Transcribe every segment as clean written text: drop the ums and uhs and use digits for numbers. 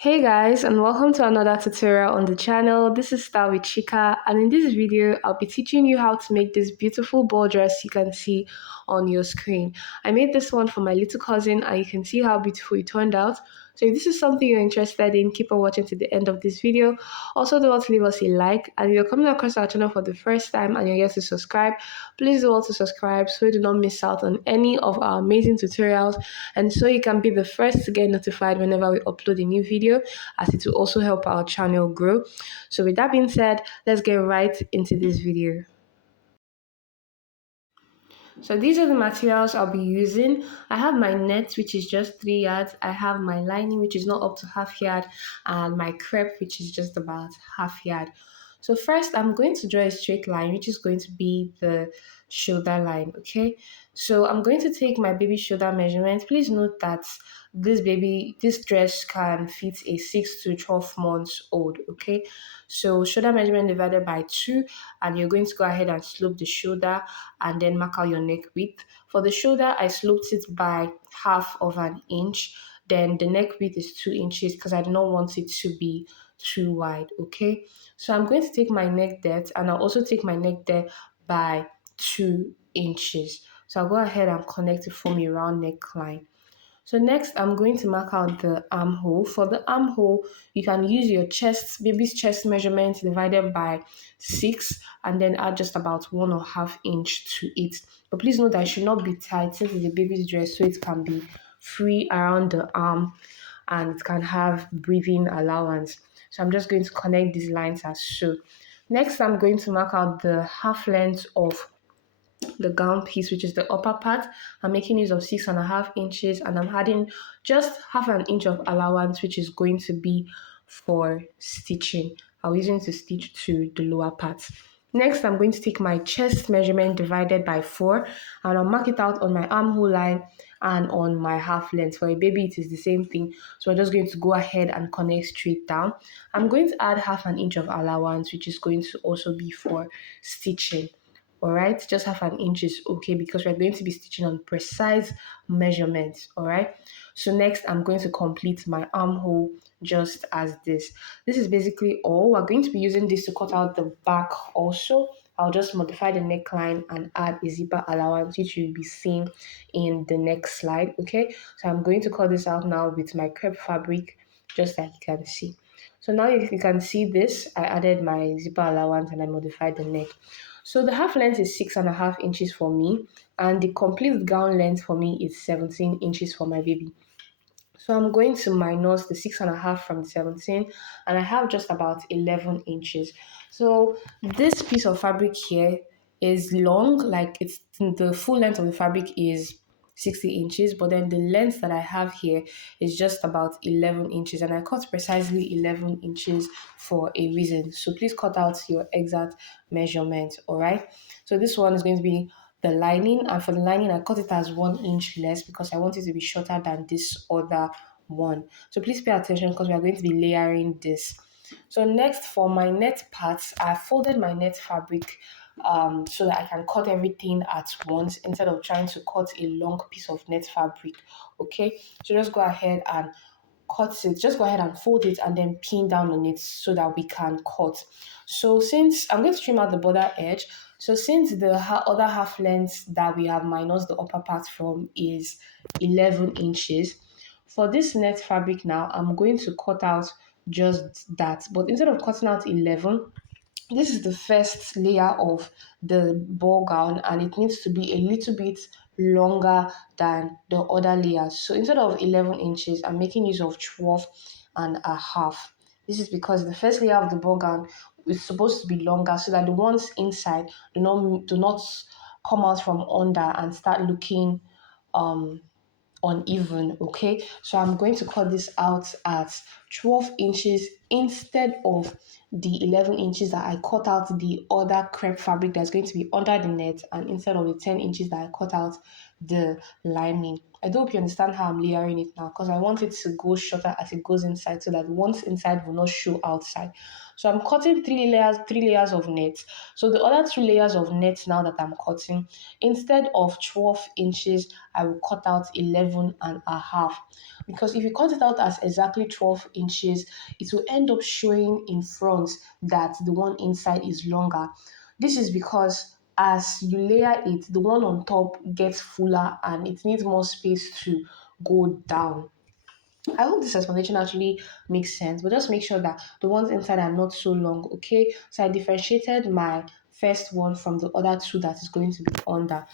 Hey guys, and welcome to another tutorial on the channel. This is StyleWithChika, and in this video I'll be teaching you how to make this beautiful ball dress you can see on your screen. I made this one for my little cousin and you can see how beautiful it turned out. So if this is something you're interested in, keep on watching to the end of this video. Also, don't to leave us a like, and if you're coming across our channel for the first time and you're yet to subscribe, please do also subscribe so you do not miss out on any of our amazing tutorials, and so you can be the first to get notified whenever we upload a new video, as it will also help our channel grow. So with that being said, let's get right into this video. So these are the materials I'll be using. I have my net, which is just 3 yards. I have my lining, which is not up to half yard, and my crepe, which is just about half yard. So first, I'm going to draw a straight line, which is going to be the shoulder line, okay? So I'm going to take my baby shoulder measurement. Please note that this dress can fit a 6 to 12 months old, okay? So shoulder measurement divided by 2, and you're going to go ahead and slope the shoulder and then mark out your neck width. For the shoulder, I sloped it by half of an inch. Then the neck width is 2 inches because I do not want it to be too wide, okay? So I'm going to take my neck depth, and I'll also take my neck depth by 2 inches. So I'll go ahead and connect to form a round neckline. So next, I'm going to mark out the armhole. For the armhole, you can use your baby's chest measurement divided by 6, and then add just about 1.5 inch to it. But please note that it should not be tight since it's a baby's dress, so it can be free around the arm and it can have breathing allowance. So I'm just going to connect these lines as so. Next, I'm going to mark out the half length of the gown piece, which is the upper part. I'm making use of 6.5 inches, and I'm adding just half an inch of allowance, which is going to be for stitching. I'll use it to stitch to the lower part. Next, I'm going to take my chest measurement divided by 4, and I'll mark it out on my armhole line and on my half length. For a baby, it is the same thing. So I'm just going to go ahead and connect straight down. I'm going to add half an inch of allowance, which is going to also be for stitching. All right, just half an inch is okay because we're going to be stitching on precise measurements. All right, so next I'm going to complete my armhole just as this. This is basically all. We're going to be using this to cut out the back also. I'll just modify the neckline and add a zipper allowance, which you'll be seeing in the next slide. Okay, so I'm going to cut this out now with my crepe fabric, just like you can see. So now if you can see this, I added my zipper allowance and I modified the neck. So the half length is 6.5 inches for me, and the complete gown length for me is 17 inches for my baby. So I'm going to minus the 6.5 from the 17, and I have just about 11 inches. So this piece of fabric here is long, like it's the full length of the fabric is 60 inches, but then the length that I have here is just about 11 inches, and I cut precisely 11 inches for a reason. So please cut out your exact measurement. All right, so this one is going to be the lining, and for the lining I cut it as 1 inch less because I want it to be shorter than this other one. So please pay attention because we are going to be layering this. So next, for my net parts, I folded my net fabric so that I can cut everything at once instead of trying to cut a long piece of net fabric. Okay, so just go ahead and cut it, just go ahead and fold it and then pin down on it so that we can cut. So since I'm going to trim out the border edge, so since the other half length that we have minus the upper part from is 11 inches, for this net fabric now, I'm going to cut out just that. But instead of cutting out 11, this is the first layer of the ball gown and it needs to be a little bit longer than the other layers. So instead of 11 inches, I'm making use of 12.5. This is because the first layer of the ball gown is supposed to be longer so that the ones inside do not come out from under and start looking um uneven. Okay, so I'm going to cut this out at 12 inches instead of the 11 inches that I cut out the other crepe fabric that's going to be under the net, and instead of the 10 inches that I cut out the lining. I do hope you understand how I'm layering it now because I want it to go shorter as it goes inside so that once inside will not show outside. So I'm cutting three layers of net. So the other two layers of net now that I'm cutting, instead of 12 inches, I will cut out 11 and a half. Because if you cut it out as exactly 12 inches, it will end up showing in front that the one inside is longer. This is because as you layer it, the one on top gets fuller and it needs more space to go down. I hope this explanation actually makes sense, but just make sure that the ones inside are not so long, okay? So I differentiated my first one from the other two that is going to be under.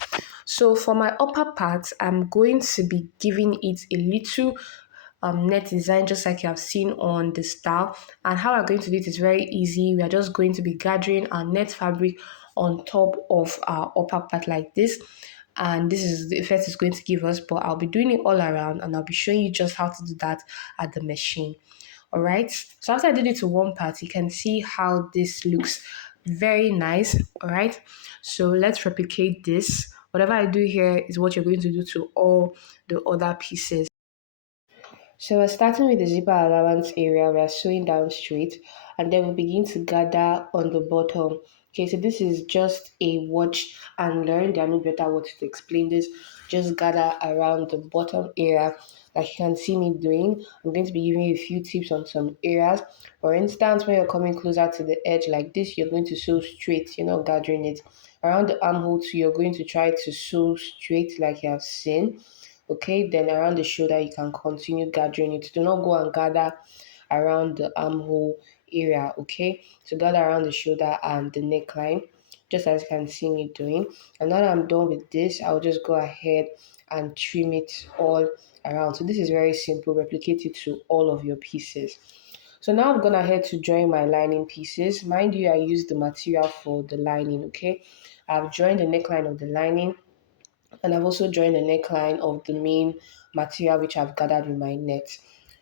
So for my upper part, I'm going to be giving it a little net design just like you have seen on the style. And how we're going to do it is very easy. We are just going to be gathering our net fabric on top of our upper part like this, and this is the effect it's going to give us, but I'll be doing it all around and I'll be showing you just how to do that at the machine. All right, so after I did it to one part, you can see how this looks very nice. All right, so let's replicate this. Whatever I do here is what you're going to do to all the other pieces. So we're starting with the zipper allowance area. We're sewing down straight and then we begin to gather on the bottom. Okay, so this is just a watch and learn. There are no better words to explain this. Just gather around the bottom area like you can see me doing. I'm going to be giving you a few tips on some areas. For instance, when you're coming closer to the edge like this, you're going to sew straight. You're not gathering it. Around the armhole too, you're going to try to sew straight like you have seen. Okay, then around the shoulder you can continue gathering it. Do not go and gather around the armhole area. Okay, so gather around the shoulder and the neckline, just as you can see me doing. And now that I'm done with this, I'll just go ahead and trim it all around. So this is very simple. Replicate it to all of your pieces. So now I'm gonna head to join my lining pieces. Mind you, I use the material for the lining. Okay, I've joined the neckline of the lining, and I've also joined the neckline of the main material which I've gathered with my net.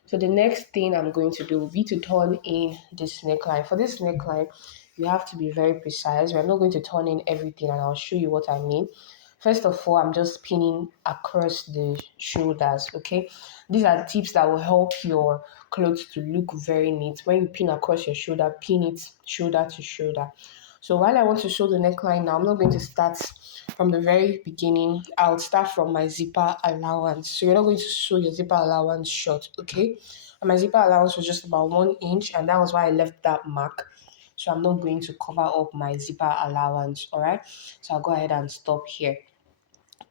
So the next thing I'm going to do will be to turn in this neckline. For this neckline, you have to be very precise. We're not going to turn in everything and I'll show you what I mean. First of all, I'm just pinning across the shoulders, okay? These are tips that will help your clothes to look very neat. When you pin across your shoulder, pin it shoulder to shoulder. So while I want to show the neckline now, I'm not going to start from the very beginning. I'll start from my zipper allowance. So you're not going to sew your zipper allowance short, okay? And my zipper allowance was just about 1 inch, and that was why I left that mark. So I'm not going to cover up my zipper allowance, all right? So I'll go ahead and stop here.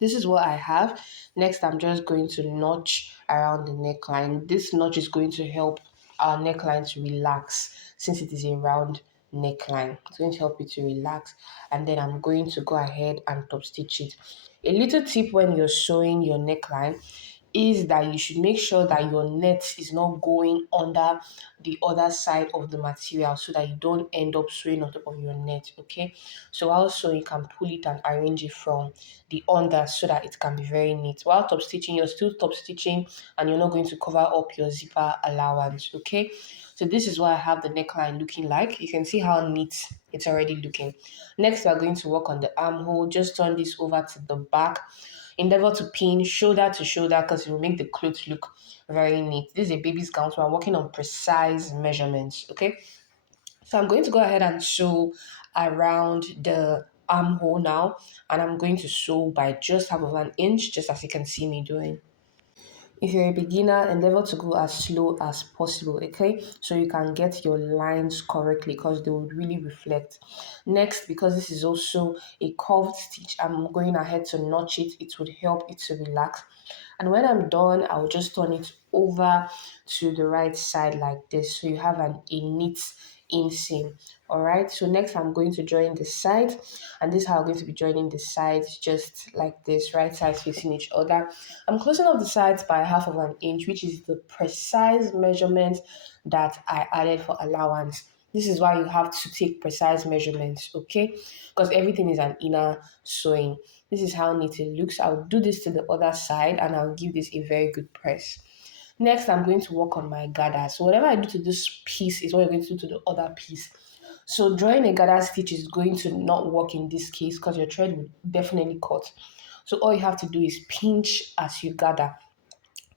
This is what I have. Next, I'm just going to notch around the neckline. This notch is going to help our neckline to relax since it is a round neckline. It's going to help it to relax. And then I'm going to go ahead and top stitch it. A little tip when you're sewing your neckline is that you should make sure that your net is not going under the other side of the material so that you don't end up sewing on top of your net, okay? So also you can pull it and arrange it from the under so that it can be very neat. While top stitching, you're still top stitching and you're not going to cover up your zipper allowance, okay? So this is what I have the neckline looking like. You can see how neat it's already looking. Next, we're going to work on the armhole. Just turn this over to the back. Endeavor to pin shoulder to shoulder because it will make the clothes look very neat. This is a baby's gown, so I'm working on precise measurements, okay? So I'm going to go ahead and sew around the armhole now, and I'm going to sew by just half of an inch, just as you can see me doing. If you're a beginner, endeavor to go as slow as possible, okay? So you can get your lines correctly because they would really reflect. Next, because this is also a curved stitch, I'm going ahead to notch it. It would help it to relax. And when I'm done, I'll just turn it over to the right side like this. So you have a neat inseam. All right, so next I'm going to join the side, and this is how I'm going to be joining the sides, just like this, right sides facing each other. I'm closing off the sides by half of an inch, which is the precise measurement that I added for allowance. This is why you have to take precise measurements, okay? Because everything is an inner sewing. This is how neat it looks. I'll do this to the other side and I'll give this a very good press. Next, I'm going to work on my gather. So whatever I do to this piece is what you're going to do to the other piece. So drawing a gather stitch is going to not work in this case because your thread will definitely cut. So all you have to do is pinch as you gather,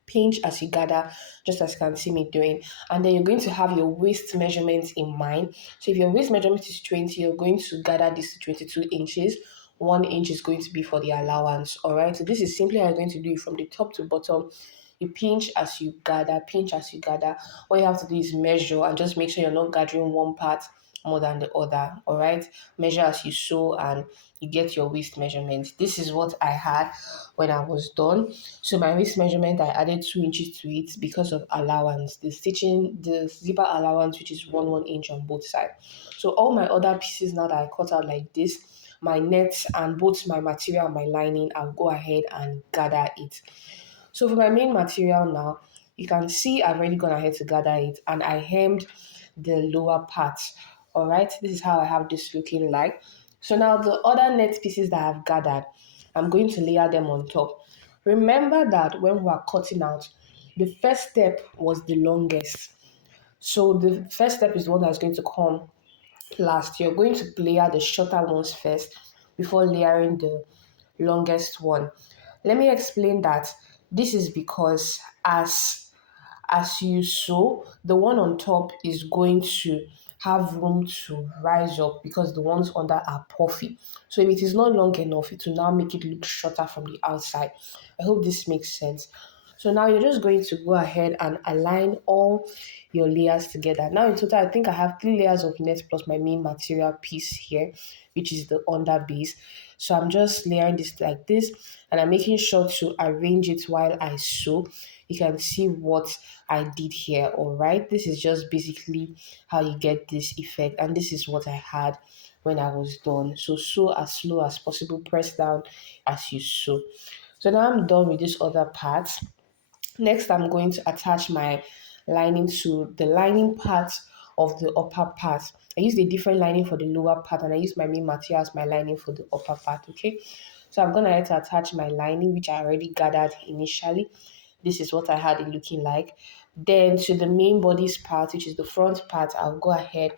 pinch as you gather, just as you can see me doing. And then you're going to have your waist measurement in mind. So if your waist measurement is 20, you're going to gather this to 22 inches. 1 inch is going to be for the allowance. All right. So this is simply how you're going to do it from the top to bottom. You pinch as you gather, pinch as you gather. All you have to do is measure and just make sure you're not gathering one part more than the other. All right. Measure as you sew and you get your waist measurement. This is what I had when I was done. So my waist measurement, I added 2 inches to it because of allowance. The stitching, the zipper allowance, which is 1 inch on both sides. So all my other pieces now that I cut out like this, my nets and both my material and my lining, I'll go ahead and gather it. So for my main material now, you can see I've already gone ahead to gather it and I hemmed the lower part. All right, this is how I have this looking like. So now the other net pieces that I've gathered, I'm going to layer them on top. Remember that when we are cutting out, the first step was the longest. So the first step is the one that's going to come last. You're going to layer the shorter ones first before layering the longest one. Let me explain that. This is because as you sew, the one on top is going to have room to rise up because the ones under are puffy. So if it is not long enough, it will now make it look shorter from the outside. I hope this makes sense. So now you're just going to go ahead and align all your layers together. Now in total, I think I have 3 layers of net plus my main material piece here, which is the under base. So I'm just layering this like this and I'm making sure to arrange it while I sew. You can see what I did here, all right? This is just basically how you get this effect, and this is what I had when I was done. So sew as slow as possible, press down as you sew. So now I'm done with this other part. Next, I'm going to attach my lining to the lining part of the upper part. I used a different lining for the lower part and I used my main material as my lining for the upper part, okay? So I'm going to have to attach my lining, which I already gathered initially. This is what I had it looking like. Then to the main bodice part, which is the front part, I'll go ahead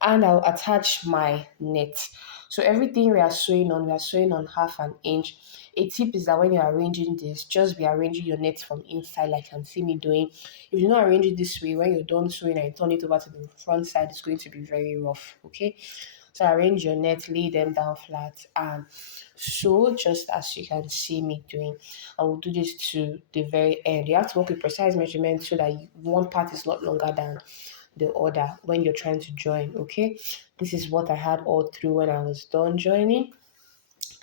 and I'll attach my net. So everything we are sewing on 1/2 inch. A tip is that when you're arranging this, just be arranging your net from inside like you can see me doing. If you don't arrange it this way, when you're done sewing and you turn it over to the front side, it's going to be very rough, okay? So arrange your net, lay them down flat and sew just as you can see me doing. I will do this to the very end. You have to work with precise measurements so that one part is not longer than the other when you're trying to join, okay? This is what I had all through when I was done joining,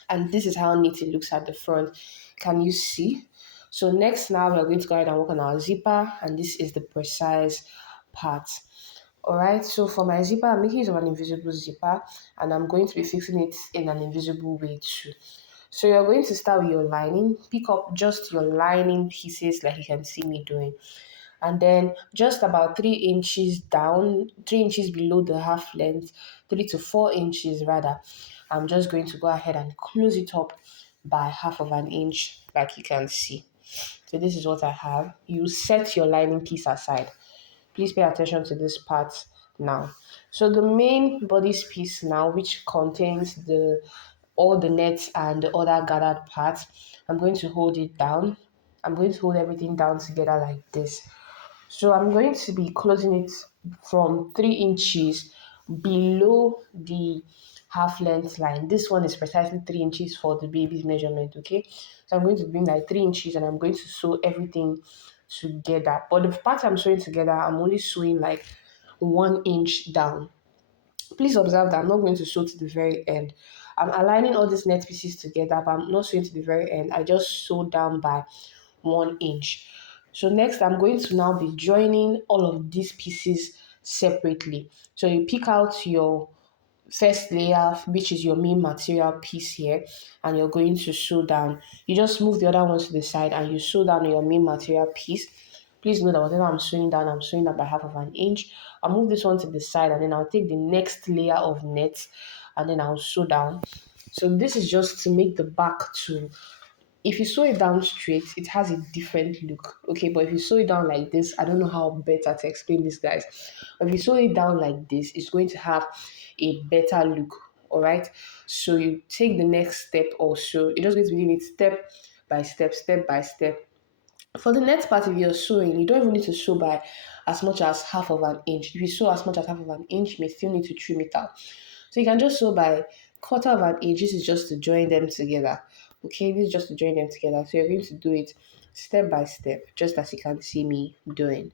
and this is how neat it looks at the front. Can you see? So next now we're going to go ahead and work on our zipper, and this is the precise part. All right, so for my zipper, I'm making use of an invisible zipper and I'm going to be fixing it in an invisible way too. So you're going to start with your lining, pick up just your lining pieces like you can see me doing, and then just about 3 inches down, 3 inches below the half length, 3 to 4 inches rather, I'm just going to go ahead and close it up by 1/2 inch like you can see. So this is what I have. You set your lining piece aside. Please pay attention to this part now. So the main bodice piece now, which contains the all the nets and the other gathered parts, I'm going to hold it down. I'm going to hold everything down together like this. So I'm going to be closing it from 3 inches below the half length line. This one is precisely 3 inches for the baby's measurement, okay? So I'm going to bring like 3 inches and I'm going to sew everything together. But the part I'm sewing together, I'm only sewing like 1 inch down. Please observe that I'm not going to sew to the very end. I'm aligning all these net pieces together, but I'm not sewing to the very end. I just sew down by 1 inch. So next, I'm going to now be joining all of these pieces separately. So you pick out your first layer, which is your main material piece here, and you're going to sew down. You just move the other ones to the side and you sew down your main material piece. Please note that whatever I'm sewing down, I'm sewing that by 1/2 inch. I'll move this one to the side and then I'll take the next layer of net and then I'll sew down. So this is just to make the back to, if you sew it down straight, it has a different look. Okay, but if you sew it down like this, I don't know how better to explain this, guys. But if you sew it down like this, it's going to have a better look. All right. So you take the next step also. You're just going to be doing it step by step. For the next part, if you're sewing, you don't even need to sew by as much as half of an inch. If you sew as much as half of an inch, you may still need to trim it out. So you can just sew by quarter of an inch. This is just to join them together. Okay, this is just to join them together. So you're going to do it step by step, just as you can see me doing.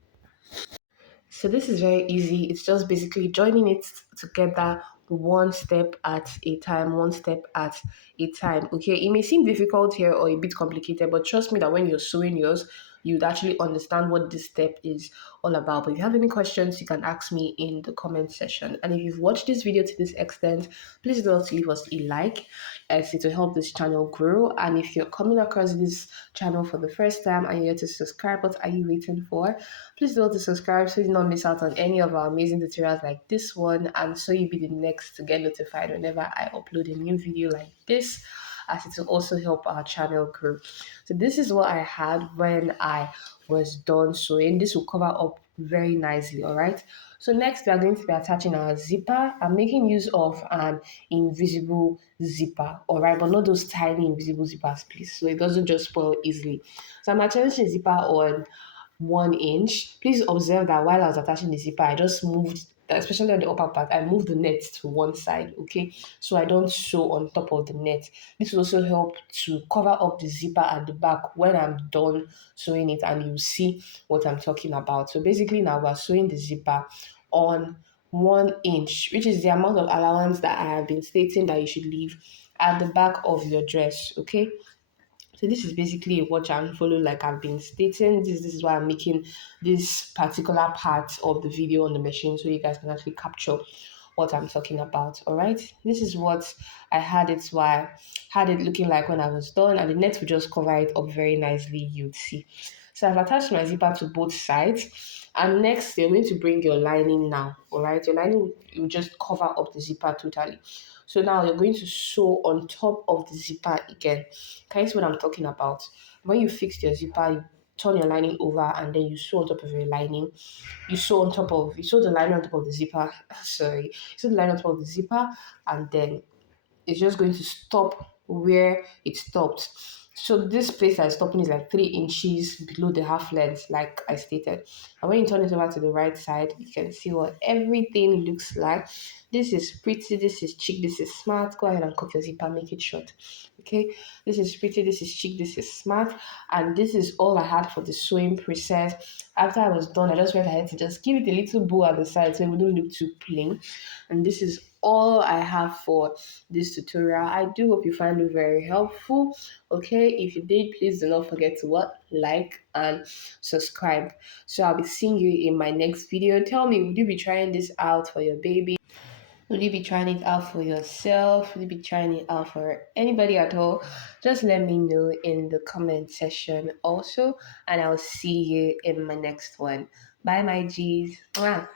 So this is very easy. It's just basically joining it together one step at a time, one step at a time. Okay, it may seem difficult here or a bit complicated, but trust me that when you're sewing yours, you'd actually understand what this step is all about. But if you have any questions, you can ask me in the comment section. And if you've watched this video to this extent, please do not leave us a like as it will help this channel grow. And if you're coming across this channel for the first time and you're here to subscribe, what are you waiting for? Please don't to subscribe so you don't miss out on any of our amazing tutorials like this one, and so you'll be the next to get notified whenever I upload a new video like this, as it will also help our channel grow. So this is what I had when I was done sewing. This will cover up very nicely, all right? So next we are going to be attaching our zipper. I'm making use of an invisible zipper, all right, but not those tiny invisible zippers, please, so it doesn't just spoil easily. So I'm attaching a zipper on 1 inch. Please observe that while I was attaching the zipper, I just moved, especially on the upper part, I moved the net to one side, okay? So I don't sew on top of the net. This will also help to cover up the zipper at the back when I'm done sewing it, and you see what I'm talking about. So basically now we're sewing the zipper on 1 inch, which is the amount of allowance that I have been stating that you should leave at the back of your dress, okay? So this is basically a watch and follow, like I've been stating. This is why I'm making this particular part of the video on the machine so you guys can actually capture what I'm talking about. All right, this is what I had it, so I had it looking like when I was done, and the net will just cover it up very nicely, you'd see. So I've attached my zipper to both sides, and next you're going to bring your lining now. All right, your lining will just cover up the zipper totally. So now you're going to sew on top of the zipper again. Can you see what I'm talking about? When you fix your zipper, you turn your lining over and then you sew on top of your lining. You sew the lining on top of the zipper. Sorry, you sew the lining on top of the zipper, and then it's just going to stop where it stopped. So this place that's stopping is like 3 inches below the half length, like I stated. And when you turn it over to the right side, you can see what everything looks like. This is pretty, this is chic, this is smart. Go ahead and cut your zipper, make it short. Okay, this is pretty, this is chic, this is smart. And this is all I had for the sewing process. After I was done, I just went ahead to just give it a little bow at the side so it wouldn't look too plain. And this is all I have for this tutorial. I do hope you find it very helpful. Okay, if you did, please do not forget to what, like and subscribe. So I'll be seeing you in my next video. Tell me, would you be trying this out for your baby? Would you be trying it out for yourself? Would you be trying it out for anybody at all? Just let me know in the comment section also, and I'll see you in my next one. Bye, my G's. Mwah.